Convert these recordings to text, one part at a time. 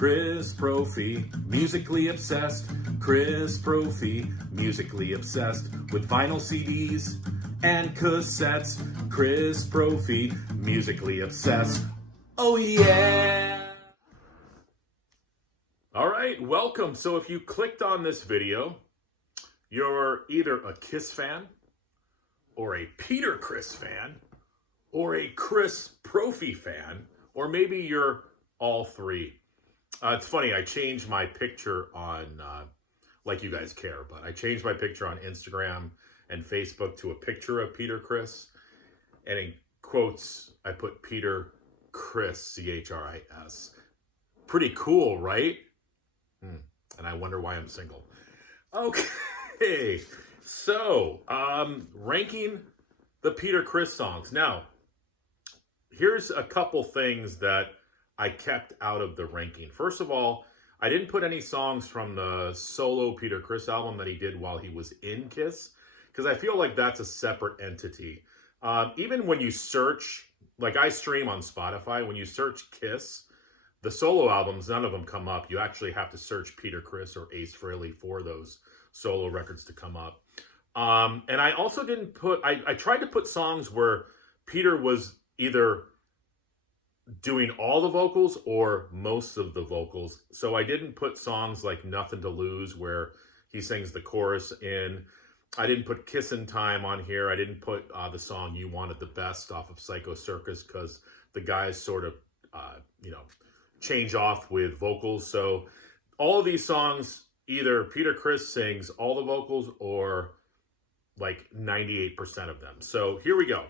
Criss Prophy, musically obsessed. Criss Prophy, musically obsessed. With vinyl CDs and cassettes. Criss Prophy, musically obsessed. Oh yeah! Alright, welcome. So if you clicked on this video, you're either a Kiss fan, or a Peter Criss fan, or a Criss Prophy fan, or maybe you're all three. It's funny, I changed my picture on, like you guys care, but I changed my picture on Instagram and Facebook to a picture of Peter Criss. And in quotes, I put Peter Criss, C-H-R-I-S. Pretty cool, right? And I wonder why I'm single. Okay, so ranking the Peter Criss songs. Now, here's a couple things that I kept out of the ranking. First of all, I didn't put any songs from the solo Peter Criss album that he did while he was in Kiss, because I feel like that's a separate entity. Even when you search, like I stream on Spotify, when you search Kiss, the solo albums, none of them come up. You actually have to search Peter Criss or Ace Frehley for those solo records to come up. And I also didn't put, I tried to put songs where Peter was either doing all the vocals or most of the vocals. So I didn't put songs like Nothing to Lose where he sings the chorus in. I didn't put Kissin' Time on here. I didn't put the song You Wanted the Best off of Psycho Circus because the guys sort of, change off with vocals. So all of these songs, either Peter Criss sings all the vocals or like 98% of them. So here we go.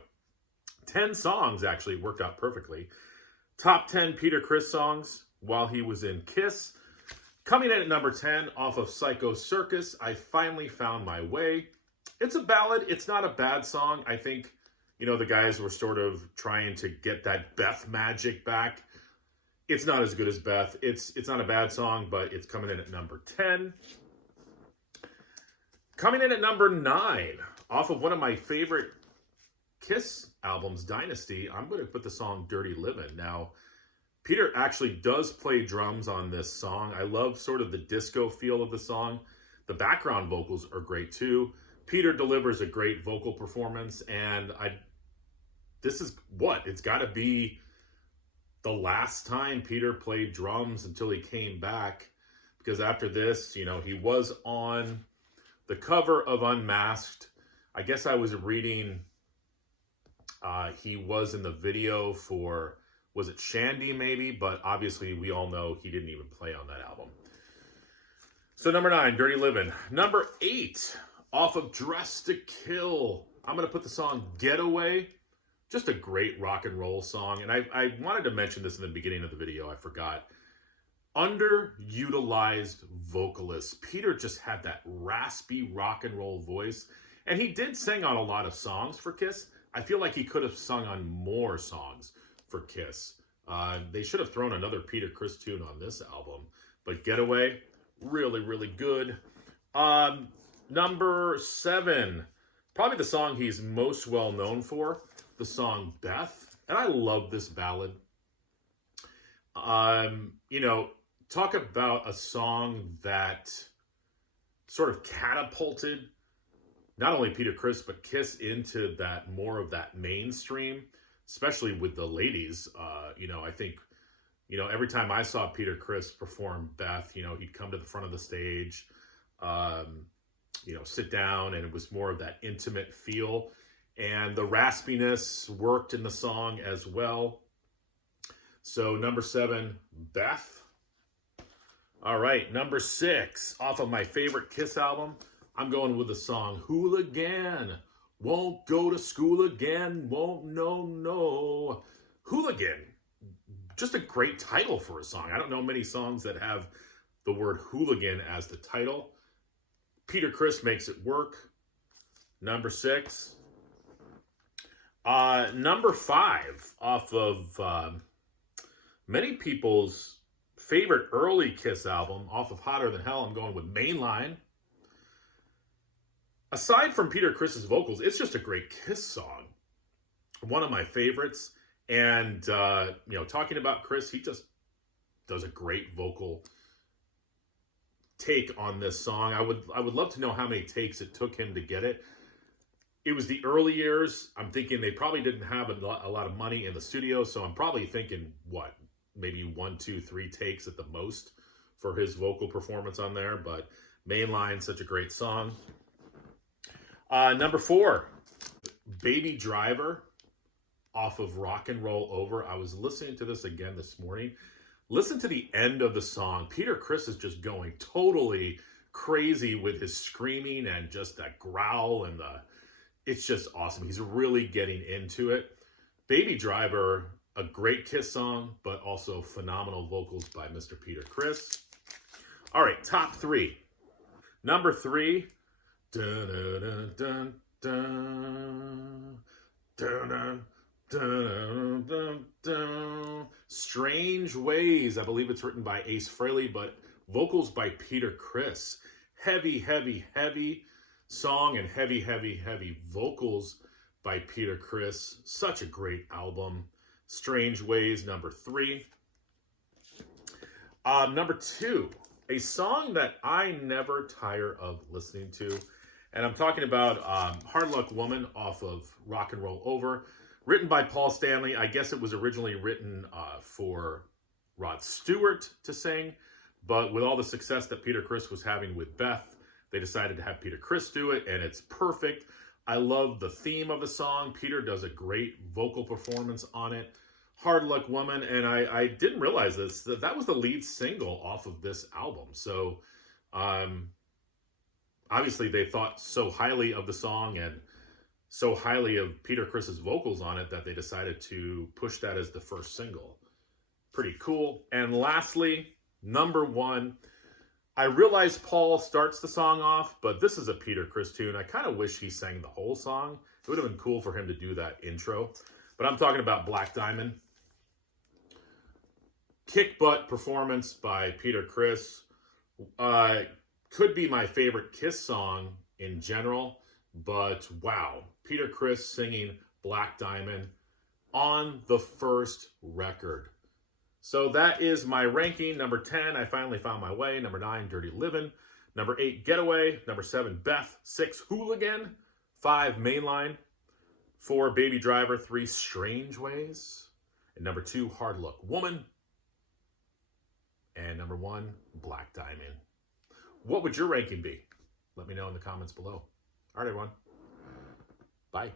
10 songs actually worked out perfectly. Top 10 Peter Criss songs while he was in Kiss. Coming in at number 10 off of Psycho Circus, I Finally Found My Way. It's a ballad. It's not a bad song. I think, the guys were sort of trying to get that Beth magic back. It's not as good as Beth. It's not a bad song, but it's coming in at number 10. Coming in at number 9 off of one of my favorite Kiss albums, Dynasty, I'm going to put the song Dirty Livin'. Now, Peter actually does play drums on this song. I love sort of the disco feel of the song. The background vocals are great too. Peter delivers a great vocal performance, and it's got to be the last time Peter played drums until he came back, because after this, he was on the cover of Unmasked. I guess I was reading he was in the video for, was it Shandy maybe? But obviously we all know he didn't even play on that album. So number 9, Dirty Livin'. Number 8, off of Dressed to Kill, I'm going to put the song Getaway. Just a great rock and roll song. And I wanted to mention this in the beginning of the video. I forgot. Underutilized vocalist. Peter just had that raspy rock and roll voice. And he did sing on a lot of songs for Kiss. I feel like he could have sung on more songs for Kiss. They should have thrown another Peter Criss tune on this album. But Getaway, really, really good. Number 7, probably the song he's most well known for, the song Beth. And I love this ballad. Talk about a song that sort of catapulted not only Peter Criss, but Kiss into that more of that mainstream, especially with the ladies. I think, every time I saw Peter Criss perform Beth, he'd come to the front of the stage, sit down, and it was more of that intimate feel. And the raspiness worked in the song as well. So number 7, Beth. All right, number 6, off of my favorite Kiss album, I'm going with the song Hooligan. Won't go to school again, won't no. Hooligan. Just a great title for a song. I don't know many songs that have the word hooligan as the title. Peter Criss makes it work. Number 6. Number 5, off of many people's favorite early Kiss album, off of Hotter Than Hell, I'm going with Mainline. Aside from Peter Criss's vocals, it's just a great Kiss song. One of my favorites. And, talking about Criss, he just does a great vocal take on this song. I would love to know how many takes it took him to get it. It was the early years. I'm thinking they probably didn't have a lot of money in the studio, so I'm probably thinking, what, maybe 1, 2, 3 takes at the most for his vocal performance on there. But Mainline, such a great song. Number 4, Baby Driver off of Rock and Roll Over. I was listening to this again this morning. Listen to the end of the song. Peter Criss is just going totally crazy with his screaming and just that growl, and it's just awesome. He's really getting into it. Baby Driver, a great Kiss song, but also phenomenal vocals by Mr. Peter Criss. All right, top 3. Number 3, dun, dun, dun, dun, dun, dun, dun, dun, dun. Strange Ways. I believe it's written by Ace Frehley, but vocals by Peter Criss. Heavy, heavy, heavy song and heavy, heavy, heavy vocals by Peter Criss. Such a great album. Strange Ways, number 3. Number 2, a song that I never tire of listening to. And I'm talking about Hard Luck Woman off of Rock and Roll Over. Written by Paul Stanley. I guess it was originally written for Rod Stewart to sing. But with all the success that Peter Criss was having with Beth, they decided to have Peter Criss do it, and it's perfect. I love the theme of the song. Peter does a great vocal performance on it. Hard Luck Woman, and I didn't realize this, that was the lead single off of this album. So, obviously they thought so highly of the song and so highly of Peter Criss's vocals on it that they decided to push that as the first single. Pretty cool. And lastly, number 1, I realize Paul starts the song off, but this is a Peter Criss tune. I kind of wish he sang the whole song. It would have been cool for him to do that intro. But I'm talking about Black Diamond. Kick butt performance by Peter Criss. Could be my favorite Kiss song in general, but wow. Peter Criss singing Black Diamond on the first record. So that is my ranking. Number 10, I Finally Found My Way. Number 9, Dirty Livin'. Number 8, Getaway. Number 7, Beth. 6, Hooligan. 5, Mainline. 4, Baby Driver. 3, Strange Ways. And number 2, Hard Luck Woman. And number 1, Black Diamond. What would your ranking be? Let me know in the comments below. All right, everyone. Bye.